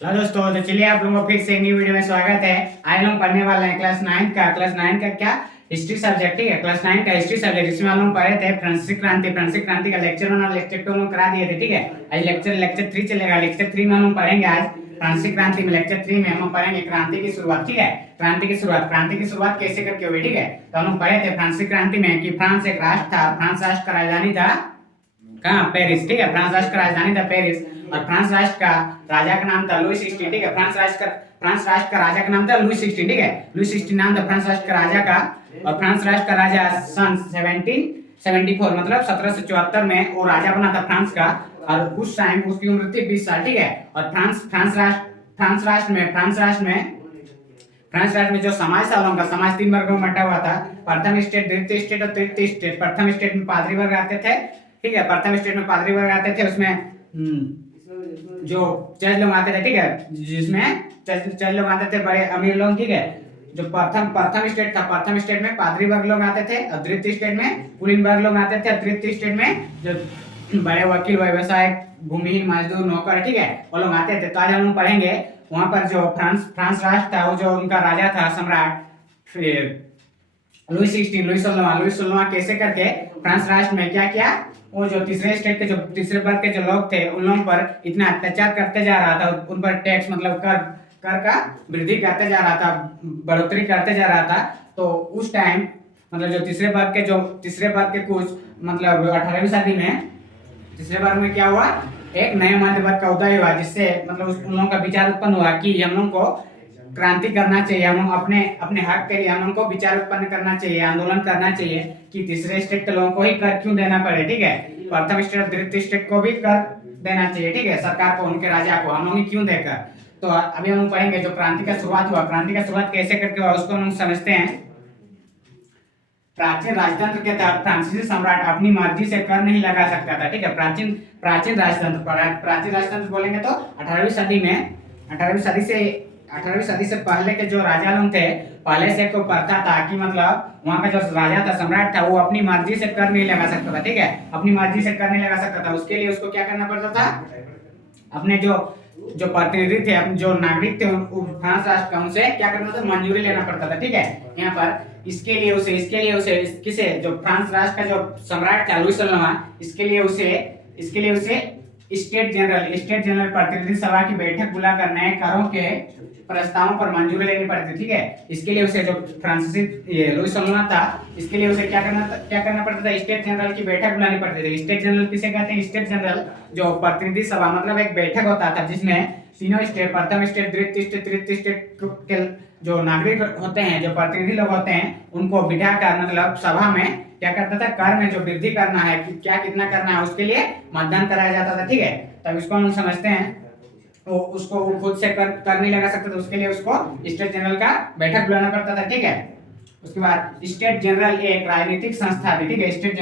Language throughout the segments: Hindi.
हेलो दोस्तों, तो चलिए आप लोगों को फिर से न्यू वीडियो में स्वागत है। आज हम पढ़ने वाले हैं क्लास 9 का क्या हिस्ट्री सब्जेक्ट। ठीक है, क्लास 9 का हिस्ट्री सब्जेक्ट, जिसमें हम लोग पढ़े थे फ्रांसीसी क्रांति का लेक्चर 1 और लेक्चर 2 हम लोग करा दिए थे। ठीक है, आज लेक्चर 3 चलेगा। लेक्चर 3 में हम लोग पढ़ेंगे आज फ्रांसीसी क्रांति में। लेक्चर 3 में हम लोग पढ़ेंगे क्रांति की शुरुआत। ठीक है, क्रांति की शुरुआत कैसे करके हुई। ठीक है, तो हम लोग पढ़े थे फ्रांसीसी क्रांति में कि फ्रांस एक राष्ट्र था। फ्रांस राष्ट्र का राजधानी था कहाँ? पेरिस। ठीक है, फ्रांस राष्ट्र का राजधानी था पेरिस, और फ्रांस राष्ट्र का राजा का नाम था लुई 16। ठीक है, फ्रांस राष्ट्र का राजा का नाम था लुई 16। ठीक है, लुई 16 नाम था फ्रांस राष्ट्र का राजा का। और फ्रांस राष्ट्र का राजा सन 1774 मतलब 1774 में वो राजा बना था फ्रांस का। और उस टाइम उसकी उम्र थी 20 साल। ठीक है, और फ्रांस राष्ट्र में जो समाज था, लोगों का समाज 3 वर्गों में बंटा हुआ था। प्रथम स्टेट, द्वितीय स्टेट और तृतीय स्टेट। प्रथम स्टेट में पादरी वर्ग आते थे। ठीक है, प्रथम स्टेट में पादरी वर्ग आते थे। उसमें जो जज लोग आते थे। ठीक है, जिसमें जज लोग आते थे बड़े अमीर लोग। ठीक है, जो प्रथम स्टेट था, प्रथम स्टेट में पादरी वर्ग लोग आते थे, और द्वितीय स्टेट में कुलीन वर्ग लोग आते थे, और तृतीय स्टेट में जो बड़े वकील, व्यवसाय, भूमिहीन, मजदूर, नौकर, ठीक है, वो लोग आते थे। तो आज हम लोग पढ़ेंगे वहां पर जो फ्रांस राष्ट्र था, वो जो उनका राजा था सम्राट लुई 16 कैसे करके फ्रांस राष्ट्र में क्या किया। वो जो तीसरे वर्ग के जो लोग थे, उन लोगों पर इतना अत्याचार करते जा रहा था, उन पर टैक्स मतलब कर का वृद्धि करते जा रहा था, बढ़ोतरी करते जा रहा था। तो उस टाइम मतलब जो तीसरे वर्ग के कुछ मतलब 18वीं सदी में तीसरे वर्ग में क्या हुआ, एक नए मध्य वर्ग का उदय हुआ, जिससे मतलब उन लोगों का विचार उत्पन्न हुआ कि हम लोगों को क्रांति करना चाहिए, हम अपने अपने हक के लिए हम लोगों को विचार उत्पन्न करना चाहिए, आंदोलन करना चाहिए कि तीसरे स्टेट के लोगों को ही कर क्यों देना पड़े। ठीक है, प्रथम स्टेट और द्वितीय स्टेट को भी कर देना चाहिए। ठीक है, सरकार को, उनके राजा को हम लोग ही क्यों देकर। तो अभी हम लोग पढ़ेंगे जो क्रांति का शुरुआत हुआ, क्रांति का शुरुआत कैसे करके हुआ उसको हम समझते हैं। प्राचीन राजतंत्र के तहत फ्रांसीसी सम्राट अपनी मर्जी से कर नहीं लगा सकता था। ठीक है, प्राचीन राजतंत्र बोलेंगे तो 18वीं सदी में 18वीं सदी से पहले के जो राजा लोग थे, पहले से को प्रथा था कि मतलब वहां का जो राजा था, सम्राट था, वो अपनी मर्जी से कर नहीं लगा सकता था। ठीक है, अपनी मर्जी से कर नहीं लगा सकता था। उसके लिए उसको क्या करना पड़ता था, अपने जो जो प्रतिनिधि थे, अपने जो नागरिक थे, फ्रांस राष्ट्र का, उनसे क्या करना था, मंजूरी लेना पड़ता था। ठीक है, यहाँ पर इसके लिए उसे किसे, जो फ्रांस राष्ट्र का जो सम्राट था लुई 16, इसके लिए उसे स्टेट जनरल प्रतिनिधि सभा की बैठक बुलाकर नए करों के प्रस्तावों पर मंजूरी लेनी पड़ती थी। ठीक है, इसके लिए उसे जो फ्रांसीसी लुई 16 था, इसके लिए उसे क्या करना पड़ता था, स्टेट जनरल की बैठक बुलानी पड़ती थी। स्टेट जनरल किसे कहते हैं, स्टेट जनरल जो प्रतिनिधि सभा मतलब एक बैठक होता था, जिसमें तीनों स्टेट, प्रथम स्टेट, द्वितीय स्टेट, तृतीय स्टेट के जो नागरिक होते हैं, जो प्रतिनिधि लोग होते हैं, उनको बिठाकर मतलब सभा में क्या करता था, कर में जो वृद्धि करना है कि क्या कितना करना है, उसके लिए मतदान कराया जाता था। ठीक है, तब इसको हम समझते हैं। तो उसको वो खुद से कर नहीं लगा सकता, तो उसके लिए उसको स्टेट जनरल का बैठक बुलाना पड़ता था। ठीक है, उसके बाद स्टेट जनरल एक राजनीतिक संस्था थी। ठीक है, स्टेट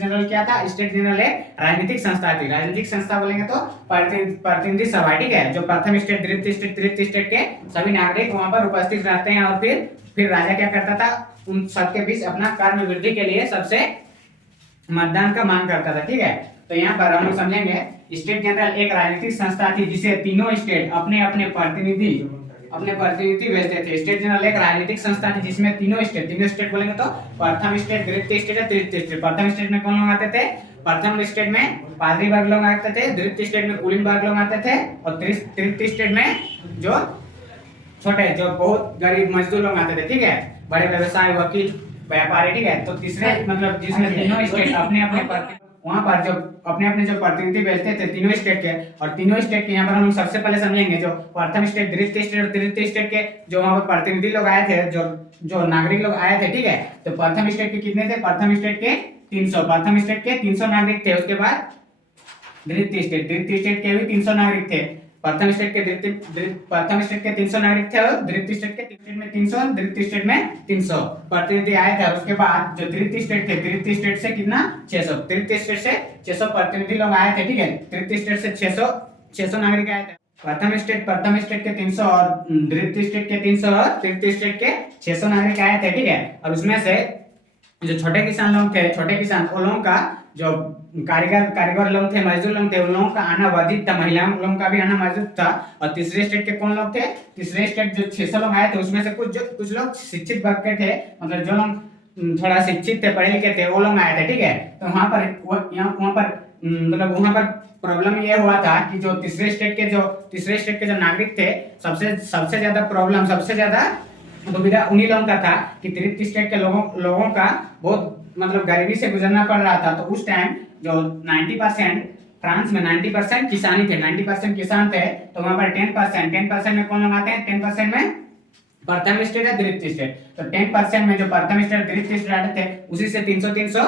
जनरल क्या था, स्टेट जनरल एक राजनीतिक संस्था थी। राजनीतिक संस्था बोलेंगे तो प्रतिनिधि सभा। ठीक है, जो प्रथम स्टेट, द्वितीय स्टेट, तृतीय स्टेट के सभी नागरिक वहां पर उपस्थित रहते हैं, और फिर राजा क्या करता था, उन सबके बीच अपना कर में वृद्धि के लिए सबसे मतदान का मांग करता था। ठीक है, तो यहाँ पर हम लोग समझेंगे स्टेट जनरल एक राजनीतिक संस्था थी, जिसे तीनों स्टेट अपने अपने प्रतिनिधि भेजते थे। स्टेट जनरल एक राजनीतिक संस्था थी जिसमें तीनों स्टेट बोलेंगे तो प्रथम स्टेट, द्वितीय स्टेट और तृतीय स्टेट। प्रथम स्टेट में कौन लोग आते थे, प्रथम स्टेट में पादरी वर्ग लोग आते थे, द्वितीय स्टेट में कुलीन वर्ग लोग आते थे, और तृतीय स्टेट में जो छोटे, जो बहुत गरीब मजदूर लोग आते थे। ठीक है, बड़े व्यवसाय, वकील, व्यापारी। ठीक है, तो तीसरे मतलब जिसमें तीनों स्टेट अपने अपने वहां पर जो अपने जो प्रतिनिधि भेजते थे तीनों स्टेट के, और तीनों स्टेट के यहाँ पर हम सबसे पहले समझेंगे जो प्रथम स्टेट, द्वितीय स्टेट और तृतीय स्टेट के जो वहां पर प्रतिनिधि लोग आए थे, जो नागरिक लोग आए थे। ठीक है, तो प्रथम स्टेट के कितने थे, प्रथम स्टेट के 300 नागरिक थे। उसके बाद द्वितीय स्टेट के भी 300 नागरिक थे। प्रथम स्टेट के 300 नागरिक थे, और द्वितीय स्टेट के में 300, द्वितीय स्टेट में 300 प्रतिनिधि आए थे। और उसके बाद जो तृतीय स्टेट थे, तृतीय स्टेट से कितना, 600, तृतीय स्टेट से 600 प्रतिनिधि लोग आए थे। ठीक है, तृतीय स्टेट से 600 नागरिक आए थे। प्रथम स्टेट के 300 और द्वितीय स्टेट के 300 और तृतीय स्टेट के 600 नागरिक आए थे। ठीक है, और उसमें से जो छोटे किसान लोग थे, छोटे किसान, उन लोगों का जो कारीगर लोग थे, मजदूर लोग थे, उन लोगों का आना वर्जित था, महिलाओं लोगों का भी आना वर्जित था। और तीसरे स्टेट के कौन लोग थे? तीसरे स्टेट जो 600 लोग आए थे उसमें से कुछ लोग शिक्षित वर्ग के थे, मतलब जो लोग थोड़ा शिक्षित थे, पढ़े लिखे थे, वो लोग आए थे, ठीक है। तो वहां पर वहां पर मतलब वहां पर प्रॉब्लम ये हुआ था कि जो तीसरे स्टेट के जो नागरिक थे, सबसे ज्यादा प्रॉब्लम, सबसे ज्यादा दुविधा उन्हीं लोगों का था कि तृतीय स्टेट के लोगों का बहुत मतलब गरीबी से गुजरना पड़ रहा था। तो उस टाइम जो 90% फ्रांस में 90% किसानी थे, 90% किसान थे। तो वहां पर 10% में कौन लोग आते हैं? 10% में प्रथम स्टेट है, द्वितीय स्टेट। तो 10% में जो प्रथम स्टेट द्वितीय स्टेट थे, उसी से 300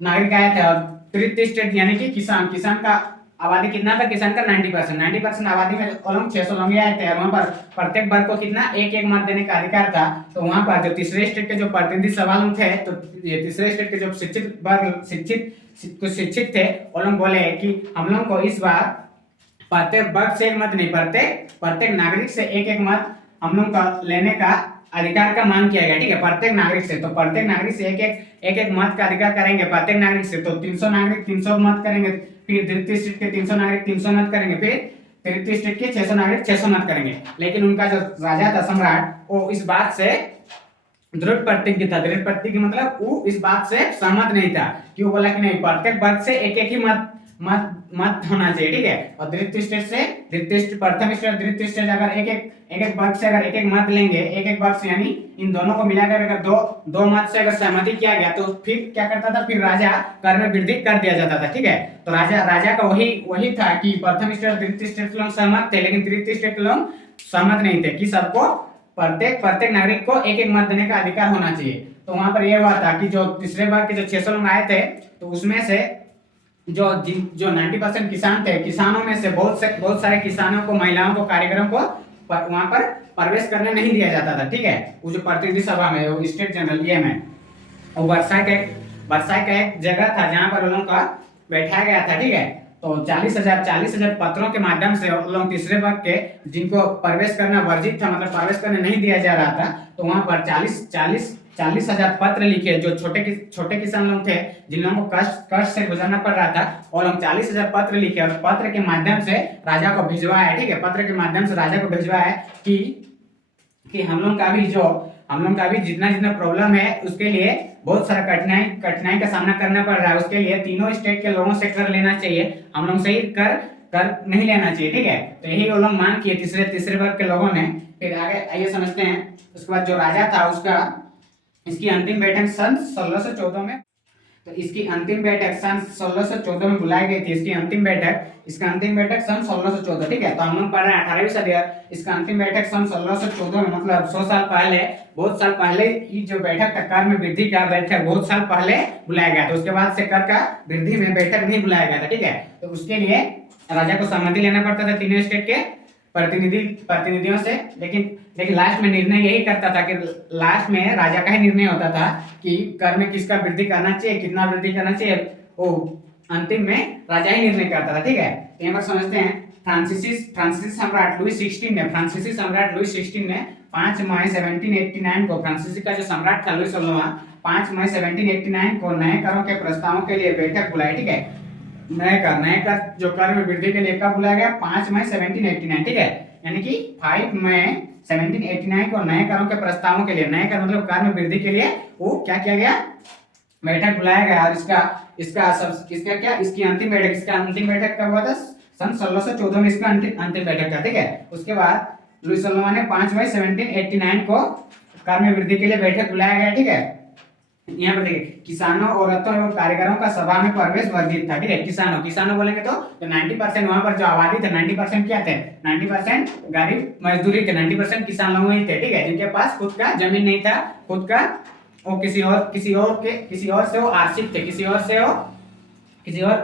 नागरिक आए थे। और तृतीय स्टेट यानी कि किसान का आबादी कितना था? किसान का 90% आबादी में लोग 600 लोग आए थे। और वहां पर प्रत्येक वर्ग को कितना? एक मत देने का अधिकार था। तो वहां पर जो तीसरे स्टेट के जो प्रतिनिधि सभा लोग थे, तो ये तीसरे स्टेट के जो शिक्षित थे, वो लोग बोले कि हम लोग को इस बार प्रत्येक वर्ग से एक मत नहीं, प्रत्येक नागरिक से एक मत हम लोग का लेने का अधिकार का मांग किया गया, ठीक है। प्रत्येक नागरिक से, तो प्रत्येक नागरिक से एक मत का अधिकार करेंगे प्रत्येक नागरिक से। तो 300 नागरिक 300 मत करेंगे, फिर द्वितीय स्टेट के 300 नागरिक 300 मत करेंगे, फिर तृतीय स्टेट के 600 नागरिक 600 मत करेंगे। लेकिन उनका जो राजा था, सम्राट, वो इस बात से दृढ़ प्रतिज्ञ था। दृढ़ प्रतिज्ञ मतलब वो इस बात से सहमत नहीं था कि वो बोला कि नहीं, प्रत्येक वर्ग से एक ही मत होना चाहिए, ठीक है। और द्वितीय स्टेट प्रथम स्टेट द्वितीय स्टेट अगर एक वर्ग से अगर एक मत लेंगे, एक वर्ग से, यानी इन दोनों को मिलाकर अगर दो मत से अगर सहमति किया गया, तो फिर क्या करता था? फिर राजा कर में वृद्धि कर दिया जाता था, ठीक है। तो राजा का वही था कि प्रथम स्टेट द्वितीय स्टेट लोग सहमत थे, लेकिन तृतीय स्टेट लोग सहमत नहीं थे कि सबको प्रत्येक नागरिक को एक मत देने का अधिकार होना चाहिए। तो वहां पर यह हुआ था कि जो तीसरे बार के जो 600 लोग आए थे, तो उसमें से जो 90% किसान थे, किसानों में से बहुत सारे किसानों को, महिलाओं को, कारीगरों को वहां पर प्रवेश करने नहीं दिया जाता था, ठीक है। वो जो प्रतिनिधि सभा में, वो स्टेट जनरल ये में, वो वर्षा का एक जगह था जहां पर उन लोगों का बैठाया गया था, ठीक है। तो 40,000 पत्रों के माध्यम से लोग तीसरे वर्ग के, जिनको प्रवेश करना वर्जित था, मतलब प्रवेश करने नहीं दिया जा रहा था, तो वहां पर 40,000 पत्र लिखे। जो छोटे किसान लोग थे, जिन लोगों को कष्ट से गुजरना पड़ रहा था, और लोग 40,000 पत्र लिखे और पत्र के माध्यम से राजा को भिजवाया, ठीक है। पत्र के माध्यम से राजा को भिजवाया कि हम लोग का भी जितना प्रॉब्लम है, उसके लिए बहुत सारा कठिनाई का सामना करना पड़ रहा है। उसके लिए तीनों स्टेट के लोगों से कर लेना चाहिए, हम लोग से ही कर नहीं लेना चाहिए, ठीक है। तो यही वो लोग मांग किए तीसरे वर्ग के लोगों ने। फिर आगे आइए समझते हैं। उसके बाद जो राजा था उसका, इसकी अंतिम बैठक सन 1614 में, तो इसकी अंतिम बैठक सन 1614 में बुलाई गई थी। इसका अंतिम बैठक सन 1614, ठीक है। तो हम लोग पढ़ रहे हैं 18वीं सदी। इसका अंतिम बैठक सन 1614 में, मतलब 100 साल पहले, बहुत साल पहले ये जो बैठक था, कर में वृद्धि का बैठक बहुत साल पहले बुलाया गया था। उसके बाद से कर का वृद्धि में बैठक नहीं बुलाया गया था, ठीक है। तो उसके लिए राजा को सहमति लेना पड़ता था तीनों स्टेट के प्रतिनिधियों से। लेकिन लास्ट में निर्णय यही करता था कि लास्ट में राजा का ही निर्णय होता था कि कर में किसका वृद्धि करना चाहिए, कितना वृद्धि करना चाहिए, वो अंतिम में राजा ही निर्णय करता था, ठीक है। तो यहाँ पर समझते हैं। फ्रांसीसी सम्राट लुई 16 ने 5 मई 1789 को, फ्रांसीसी का जो सम्राट था लुई 16वां, 5 मई 1789 को नए करों के प्रस्तावों के लिए बैठक बुलाई, ठीक है। नए कर जो कर में वृद्धि के लिए कब बुलाया गया? 5 मई 1789, ठीक है। यानी कि 5 मई 1789 को नए करों के प्रस्तावों के लिए, नए कर मतलब कर में वृद्धि के लिए, वो क्या किया गया? बैठक बुलाया गया। और इसकी अंतिम बैठक कब हुआ था? सन 1614 में इसका अंतिम बैठक था, ठीक है। उसके बाद लुई 16वां ने 5 मई 1789 को कर में वृद्धि के लिए बैठक बुलाया गया, ठीक है। यहाँ पर देखिए, किसानों, औरतों एवं कारीगरों का सभा में प्रवेश वर्जित था, ठीक है। किसानों बोलेंगे तो 90% वहां पर जो आबादी थे, 90% क्या थे? 90% गरीब मजदूरी थे, 90% किसान लोग ही थे, ठीक है। जिनके पास खुद का जमीन नहीं था, खुद का, वो किसी और से वो आश्रित थे, किसी और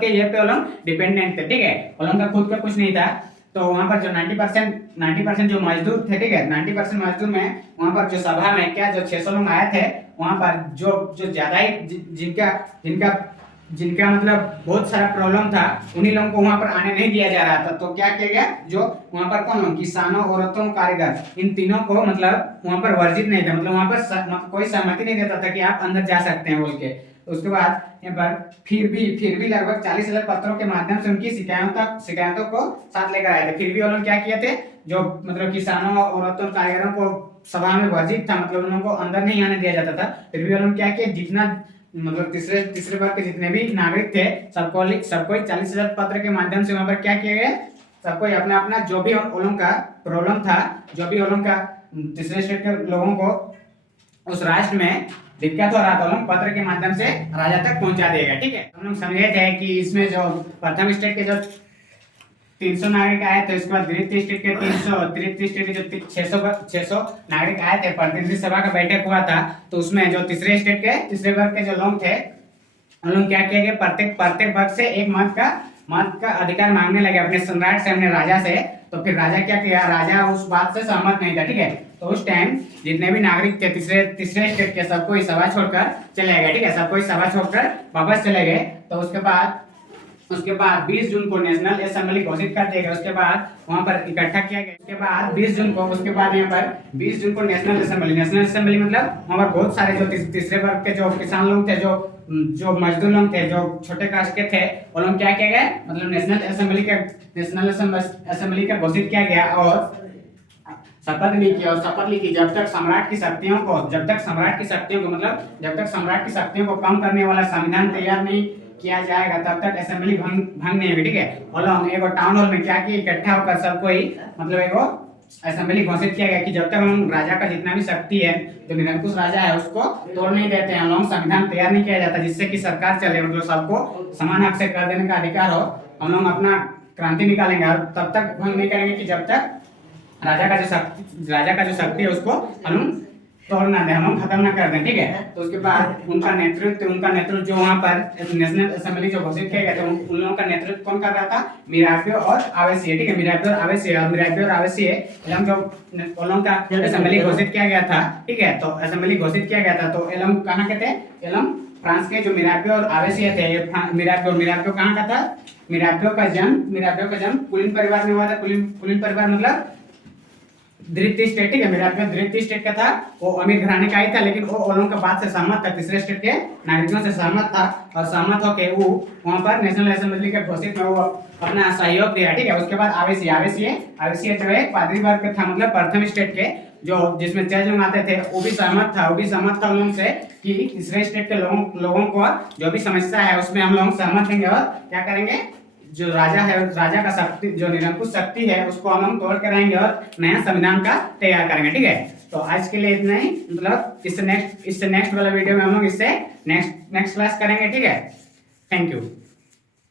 के ये पे वो लोग डिपेंडेंट थे, ठीक है। वो लोगों का खुद का कुछ नहीं था। तो वहां पर जो 90% जो मजदूर थे, ठीक है, 90% मजदूर में वहां पर जो सभा में क्या, जो 600 लोग आए थे, वहां पर जो ज्यादा ही जिनका मतलब बहुत सारा प्रॉब्लम था, उन्हीं लोगों को वहां पर आने नहीं दिया जा रहा था। तो क्या किया गया? जो वहां पर कौन लोग, किसानों, औरतों, कारीगर, इन तीनों को मतलब वहां पर वर्जित नहीं था, मतलब वहां पर कोई सहमति नहीं देता था कि आप अंदर जा सकते हैं बोल के। उसके बाद यहाँ पर फिर भी लगभग 40,000 पत्रों के माध्यम से उनकी शिकायतों को साथ लेकर आए थे। फिर भी उन्होंने क्या किए थे, जो मतलब किसानों, औरतों, कारीगरों को सभा में वर्जित था, मतलब उन लोगों को अंदर नहीं आने दिया जाता था। फिर भी उन्होंने क्या किया, जितना मतलब तीसरे वर्ग के जितने भी नागरिक थे सबको 40,000 पत्र के माध्यम से वहां पर क्या किया गया, सबको अपना अपना जो भी उन लोगों का प्रॉब्लम था, जो भी उन लोगों का तीसरे स्टेट के लोगों को उस राष्ट्र में दिक्कत हो रहा था, लोग पत्र के माध्यम से राजा तक पहुंचा देगा। ठीक है, हम लोग समझे थे कि इसमें जो प्रथम स्टेट के जो 300 नागरिक आए थे, उसके बाद द्वितीय स्टेट के 300, तृतीय स्टेट के जो 600 नागरिक आए थे, प्रतिनिधि सभा का बैठक हुआ था। तो उसमें जो तीसरे वर्ग के जो लोग थे, उन लोग क्या किया गया, प्रत्येक वर्ग से एक मत का अधिकार मांगने लगे अपने सम्राट से, अपने राजा से। तो फिर राजा क्या किया, राजा उस बात से सहमत नहीं था। ठीक है, तो उस टाइम जितने भी नागरिक थे तीसरे स्टेट के, सबको इस सभा छोड़कर चले गए। ठीक है, सबको इस सभा छोड़कर वापस चले गए। तो उसके बाद 20 जून को नेशनल असेंबली घोषित कर दिया गया। उसके बाद वहां पर इकट्ठा किया गया। उसके बाद 20 जून को यहाँ पर 20 जून को नेशनल असेंबली मतलब वहां पर बहुत सारे जो तीसरे वर्ग के जो किसान लोग थे, जो मजदूर लोग थे, जो छोटे कास्ट के थे, वो लोग क्या किया गया, मतलब नेशनल असेंबली का घोषित किया गया और शपथ ली कि जब तक सम्राट की शक्तियों को मतलब जब तक सम्राट की शक्तियों को कम करने वाला संविधान तैयार नहीं किया जाएगा, तब तक असेंबली भंग नहीं होगी। ठीक है, और लोग एक टाउन हॉल में क्या किया, इकट्ठा होकर सबको ही मतलब एक असेंबली घोषित किया गया कि जब तक हम राजा का जितना भी शक्ति है, जो निरंकुश राजा है, उसको तोड़ नहीं देते हैं, हम लोग संविधान तैयार नहीं किया जाता जिससे कि सरकार चले, मतलब सबको समान हक से कर देने का अधिकार हो, हम लोग अपना क्रांति निकालेंगे और तब तक भंग नहीं करेंगे कि जब तक राजा का जो शक्ति है उसको हम तोड़ना दे, हम खत्म ना कर दें। ठीक है, तो उसके बाद उनका नेतृत्व जो वहाँ पर नेशनल असेंबली जो घोषित किया गया था, उन लोगों का नेतृत्व कौन कर रहा था, मिराबियो और आवेसिये। ठीक है, मिराबियो और आवेसिये एलम जो उन का असेंबली घोषित किया गया था। ठीक है, तो असेंबली घोषित किया गया था, तो एलम कहाँ के थे, एलम फ्रांस के जो मिराबियो और आवेसिये थे। मिराबियो कहाँ का था, मिराबियो का जन्म कुलीन परिवार में हुआ था। कुलीन परिवार मतलब द्वितीय स्टेट। ठीक है, मिराबियो द्वितीय स्टेट का था, वो अमीर घराने का ही था, लेकिन वो लोगों का बात से सहमत था, तीसरे स्टेट के नागरिकों से सहमत था और सहमत होके वो वहां पर नेशनल असेंबली के घोषित में वो अपना सहयोग दिया। ठीक है, उसके बाद आवेसिये जो है पादरी वर्ग का था, मतलब प्रथम स्टेट के जो जिसमें 4 लोग आते थे, वो भी सहमत था उन लोगों से कि तीसरे स्टेट के लोगों को जो भी समस्या है उसमें हम लोग सहमत देंगे और क्या करेंगे, जो राजा का शक्ति, जो निरंकुश शक्ति है, उसको हम तोड़ के रहेंगे और नया संविधान का तैयार करेंगे। ठीक है, तो आज के लिए इतना ही, मतलब इससे नेक्स्ट वाला वीडियो में हम लोग इससे नेक्स्ट क्लास करेंगे। ठीक है, थैंक यू।